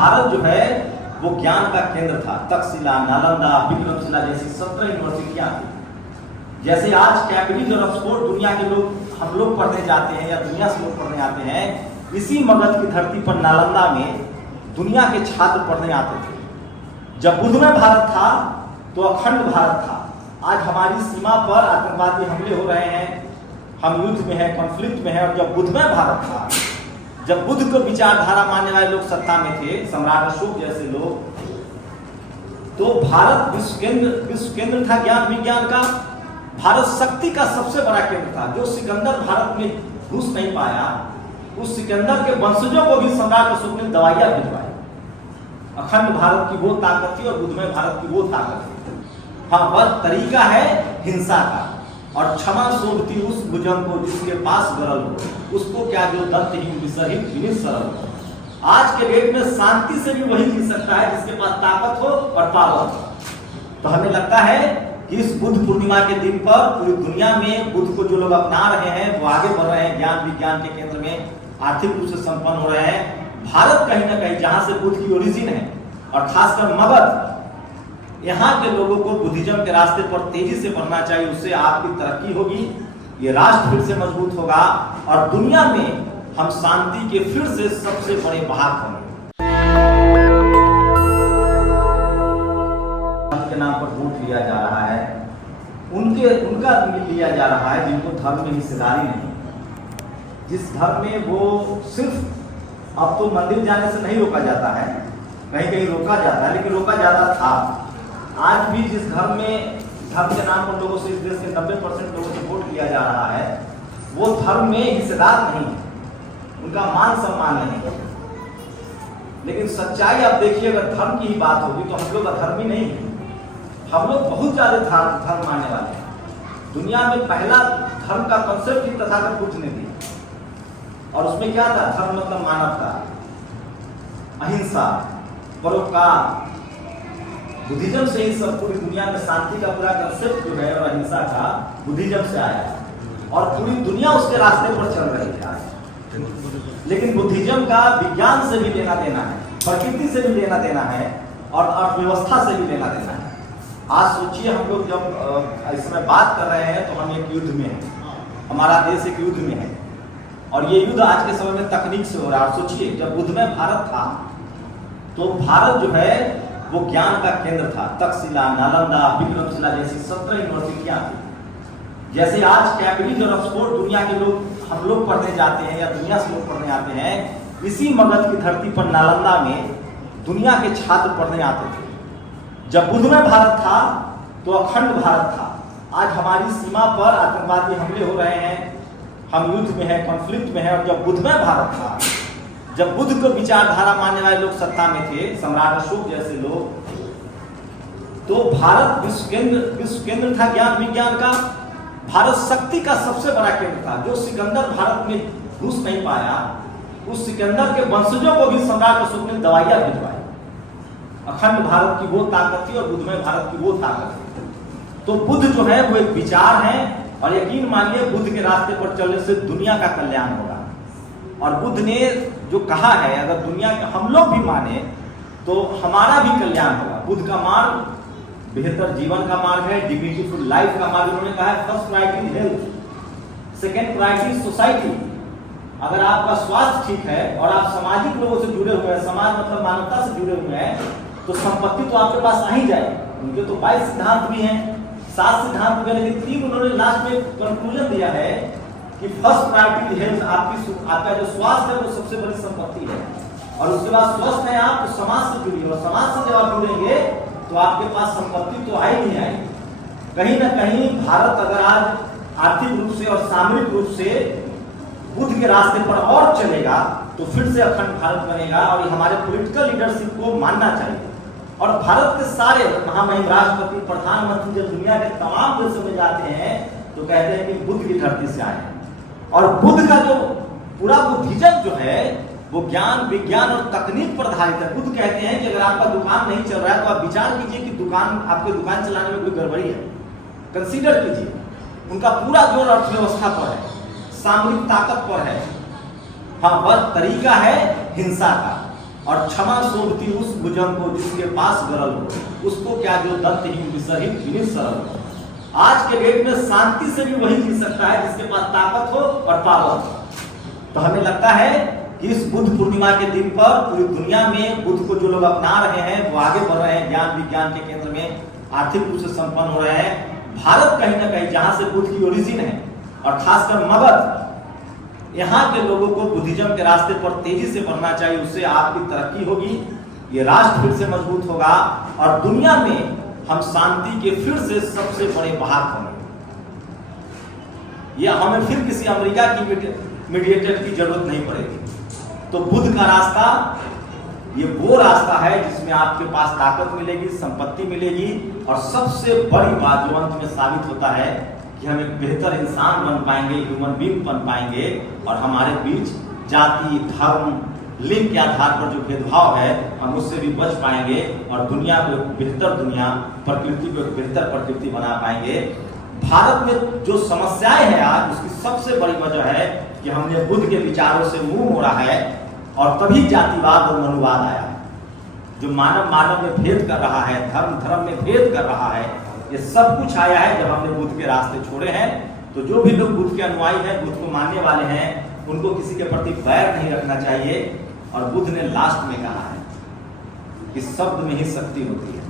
भारत जो है वो ज्ञान का केंद्र था। तक्षशिला, नालंदा, विक्रमशिला जैसी 17 यूनिवर्सिटियां थी। जैसे आज कैम्ब्रिज और ऑक्सफोर्ड दुनिया के लोग, हम लोग पढ़ने जाते हैं या दुनिया से लोग पढ़ने आते हैं, इसी मगध की धरती पर नालंदा में दुनिया के छात्र पढ़ने आते थे। जब बुद्धमय भारत था तो अखंड भारत था। आज हमारी सीमा पर आतंकवादी हमले हो रहे हैं, हम युद्ध में है, कॉन्फ्लिक्ट में है। और जब बुद्धमय भारत था, जब बुद्ध को विचारधारा मानने वाले लोग सत्ता में थे, सम्राट अशोक जैसे लोग, तो भारत विश्व केंद्र था ज्ञान विज्ञान का। भारत शक्ति का सबसे बड़ा केंद्र था। जो सिकंदर भारत में घुस नहीं पाया, उस सिकंदर के वंशजों को भी सम्राट अशोक ने दवाइयां भिजवाई। अखंड भारत की वो ताकत थी और बुद्धमय भारत की वो ताकत थी। हाँ, बस तरीका है हिंसा का। और क्षमा शोभती उस भुजंग को जिसके पास गरल हो, उसको क्या जो दंतहीन विसर्हित विनित सरल हो। आज के डेट में शांति से भी वही जी सकता है जिसके पास ताकत हो और पावर हो। तो हमें लगता है कि इस बुद्ध पूर्णिमा के दिन पर पूरी दुनिया में बुद्ध को जो लोग अपना रहे हैं, वो आगे बढ़ रहे हैं, ज्ञान विज्ञान के केंद्र में आर्थिक रूप से संपन्न हो रहे हैं। भारत कहीं ना कहीं जहां से बुद्ध की ओरिजिन है, और खासकर मगध, यहाँ के लोगों को बुद्धिज्म के रास्ते पर तेजी से बढ़ना चाहिए। उससे आपकी तरक्की होगी, ये राष्ट्र फिर से मजबूत होगा और दुनिया में हम शांति के फिर से सबसे बड़े वाहक होंगे। के नाम पर वोट लिया जा रहा है, उनका लिया जा रहा है जिनको धर्म में हिस्सेदारी नहीं। जिस धर्म में वो सिर्फ, अब तो मंदिर जाने से नहीं रोका जाता है, कहीं कहीं रोका जाता है, लेकिन रोका जाता था। आज भी जिस धर्म में, धर्म के नाम पर लोगों से, इस देश के 90% लोगों से वोट लिया जा रहा है, वो धर्म में हिस्सेदार नहीं है, उनका मान सम्मान नहीं है। लेकिन सच्चाई आप देखिए, अगर धर्म की ही बात होगी तो हम लोग अधर्मी नहीं है। हम लोग बहुत ज्यादा धर्म मानने वाले हैं। दुनिया में पहला धर्म का कंसेप्ट ही तथागत बुद्ध ने दिया, और उसमें क्या था? धर्म मतलब मानवता, अहिंसा, परोपकार। बुद्धिज्म से ही सब पूरी दुनिया में शांति का पूरा कंसेप्ट जो है और अहिंसा का बुद्धिज्म से आया, और पूरी दुनिया उसके रास्ते पर चल रही है आज। लेकिन बुद्धिज्म का विज्ञान से भी लेना देना है, प्रकृति से भी लेना देना है, और अर्थव्यवस्था से भी लेना देना है। आज सोचिए, हम लोग जब इस समय बात कर रहे हैं तो हम एक युद्ध में हैं, हमारा देश एक युद्ध में है, और ये युद्ध आज के समय में तकनीक से हो रहा है। सोचिए, जब बुद्धमय भारत था तो भारत जो है वो ज्ञान का केंद्र था। तक्षशिला, नालंदा, विक्रमशिला जैसी 17 यूनिवर्सिटियां थी। जैसे आज कैम्ब्रिज और ऑक्सफोर्ड दुनिया के लोग, हम लोग पढ़ने जाते हैं या दुनिया से लोग पढ़ने आते हैं, इसी मगध की धरती पर नालंदा में दुनिया के छात्र पढ़ने आते थे। जब बुद्धमय भारत था तो अखंड भारत था। आज हमारी सीमा पर आतंकवादी हमले हो रहे हैं, हम युद्ध में है, कॉन्फ्लिक्ट में है। और जब बुद्धमय भारत था, जब बुद्ध को विचारधारा मानने वाले लोग सत्ता में थे, सम्राट अशोक जैसे लोग, तो भारत विश्व केंद्र था ज्ञान विज्ञान का। भारत शक्ति का सबसे बड़ा केंद्र था। जो सिकंदर भारत में घुस नहीं पाया, उस सिकंदर के वंशजों को भी सम्राट अशोक ने दवाइयां भिजवाई। अखंड भारत की वो ताकत थी और बुद्धमय भारत की वो ताकत थी। तो बुद्ध जो है वो एक विचार है, और यकीन मानिए बुद्ध के रास्ते पर चलने से दुनिया का कल्याण होगा। और बुद्ध ने जो कहा है, अगर दुनिया के हम लोग भी माने तो हमारा भी कल्याण होगा। बुद्ध का मार्ग बेहतर जीवन का मार्ग है, डिग्निटीफुल लाइफ का मार्ग। उन्होंने कहा है first priority health, second priority society. अगर आपका स्वास्थ्य ठीक है और आप सामाजिक लोगों से जुड़े हुए हैं, समाज मतलब मानवता से जुड़े हुए हैं, तो संपत्ति तो आपके पास आ ही जाएगी। उनके तो 22 सिद्धांत भी हैं, 7 सिद्धांत भी हैं, लेकिन 3 उन्होंने लास्ट में कंक्लूजन दिया है कि फर्स्ट प्रायोरिटी हेल्थ, आपका जो स्वास्थ्य है वो सबसे बड़ी संपत्ति है। और उसके बाद स्वस्थ है आप तो समाज से जुड़िए, और समाज से जब आप जुड़ेंगे तो आपके पास संपत्ति तो आई नहीं आई। कहीं ना कहीं भारत अगर आज आर्थिक रूप से और सामरिक रूप से बुद्ध के रास्ते पर और चलेगा तो फिर से अखंड भारत बनेगा। और ये हमारे पॉलिटिकल लीडरशिप को मानना चाहिए। और भारत के सारे महामहिम राष्ट्रपति, प्रधानमंत्री जब दुनिया के तमाम देशों में जाते हैं तो कहते हैं कि बुद्ध की धरती से आए हैं। और बुद्ध का जो पूरा बुद्धिज्म जो है वो ज्ञान विज्ञान और तकनीक पर आधारित है। बुद्ध कहते हैं कि अगर आपका दुकान नहीं चल रहा है तो आप विचार कीजिए कि आपके दुकान चलाने में कोई गड़बड़ी है, कंसीडर कीजिए। उनका पूरा जोर अर्थव्यवस्था पर है, सामरिक ताकत पर है। हाँ, बस तरीका है हिंसा का। और क्षमा शोभती उस भुजंग को जिसके पास गरल हो, उसको क्या जो दंतहीन विसरहित विनीत सरल हो। आज के डेट में शांति से भी वही जी सकता है जिसके पास ताकत हो और पावर हो। तो हमें लगता है कि इस बुद्ध पूर्णिमा के दिन पर पूरी दुनिया में बुद्ध को जो लोग अपना रहे हैं, वो आगे बढ़ रहे हैं, ज्ञान विज्ञान के केंद्र में आर्थिक रूप से संपन्न हो रहे हैं। भारत कहीं ना कहीं जहां से बुद्ध की ओरिजिन है, और खासकर मगध, यहाँ के लोगों को बुद्धिज्म के रास्ते पर तेजी से बढ़ना चाहिए। उससे आपकी तरक्की होगी, ये राष्ट्र फिर से मजबूत होगा और दुनिया में हम शांति के फिर से सबसे बड़े वाहक होंगे। ये हमें फिर किसी अमेरिका की मीडिएटर की जरूरत नहीं पड़ेगी। तो बुद्ध का रास्ता ये वो रास्ता है जिसमें आपके पास ताकत मिलेगी, संपत्ति मिलेगी, और सबसे बड़ी बात जो अंत में साबित होता है कि हम एक बेहतर इंसान बन पाएंगे, ह्यूमन बीइंग बन पाएंगे, और हमारे बीच जाति, धर्म, लिंग के आधार पर जो भेदभाव है हम उससे भी बच पाएंगे और दुनिया को एक बेहतर दुनिया, प्रकृति को एक बेहतर प्रकृति बना पाएंगे। भारत में जो समस्याएं हैं आज, उसकी सबसे बड़ी वजह है कि हमने बुद्ध के विचारों से मुंह मोड़ा है, और तभी जातिवाद और मनुवाद आया है, जो मानव मानव में भेद कर रहा है, धर्म धर्म में भेद कर रहा है। ये सब कुछ आया है जब हमने बुद्ध के रास्ते छोड़े हैं। तो जो भी लोग बुद्ध के अनुयायी हैं, बुद्ध को मानने वाले हैं, उनको किसी के प्रति बैर नहीं रखना चाहिए। और बुद्ध ने लास्ट में कहा है कि शब्द में ही शक्ति होती है,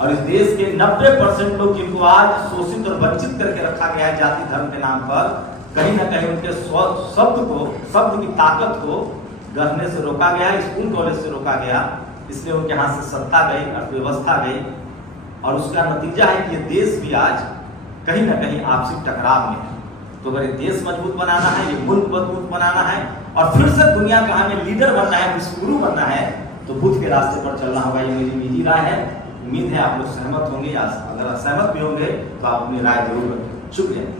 और इस देश के 90% लोग जिनको आज शोषित और वंचित करके रखा गया है जाति धर्म के नाम पर, कहीं ना कहीं उनके शब्द की ताकत को गढ़ने से रोका गया, स्कूल कॉलेज से रोका गया। इसलिए उनके हाथ से सत्ता गई, अर्थव्यवस्था गई, और उसका नतीजा है कि ये देश भी आज कहीं ना कहीं आपसी टकराव में है। तो अगर ये देश मजबूत बनाना है, ये मुल्क मजबूत बनाना है, और फिर से दुनिया का हमें लीडर बनना है, विश्वगुरु बनना है, तो बुद्ध के रास्ते पर चलना होगा। ये मेरी निजी राय है। उम्मीद है आप लोग सहमत होंगे, या अगर असहमत भी होंगे तो आप अपनी राय जरूर रखें। शुक्रिया।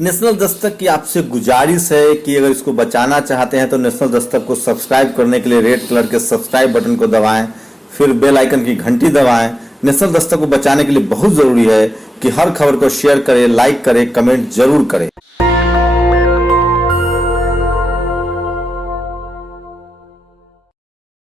नेशनल दस्तक की आपसे गुजारिश है कि अगर इसको बचाना चाहते हैं तो नेशनल दस्तक को सब्सक्राइब करने के लिए रेड कलर के सब्सक्राइब बटन को दबाएं, फिर बेल आइकन की घंटी दबाएं। नेशनल दस्तक को बचाने के लिए बहुत जरूरी है कि हर खबर को शेयर करें, लाइक करें, कमेंट जरूर करें।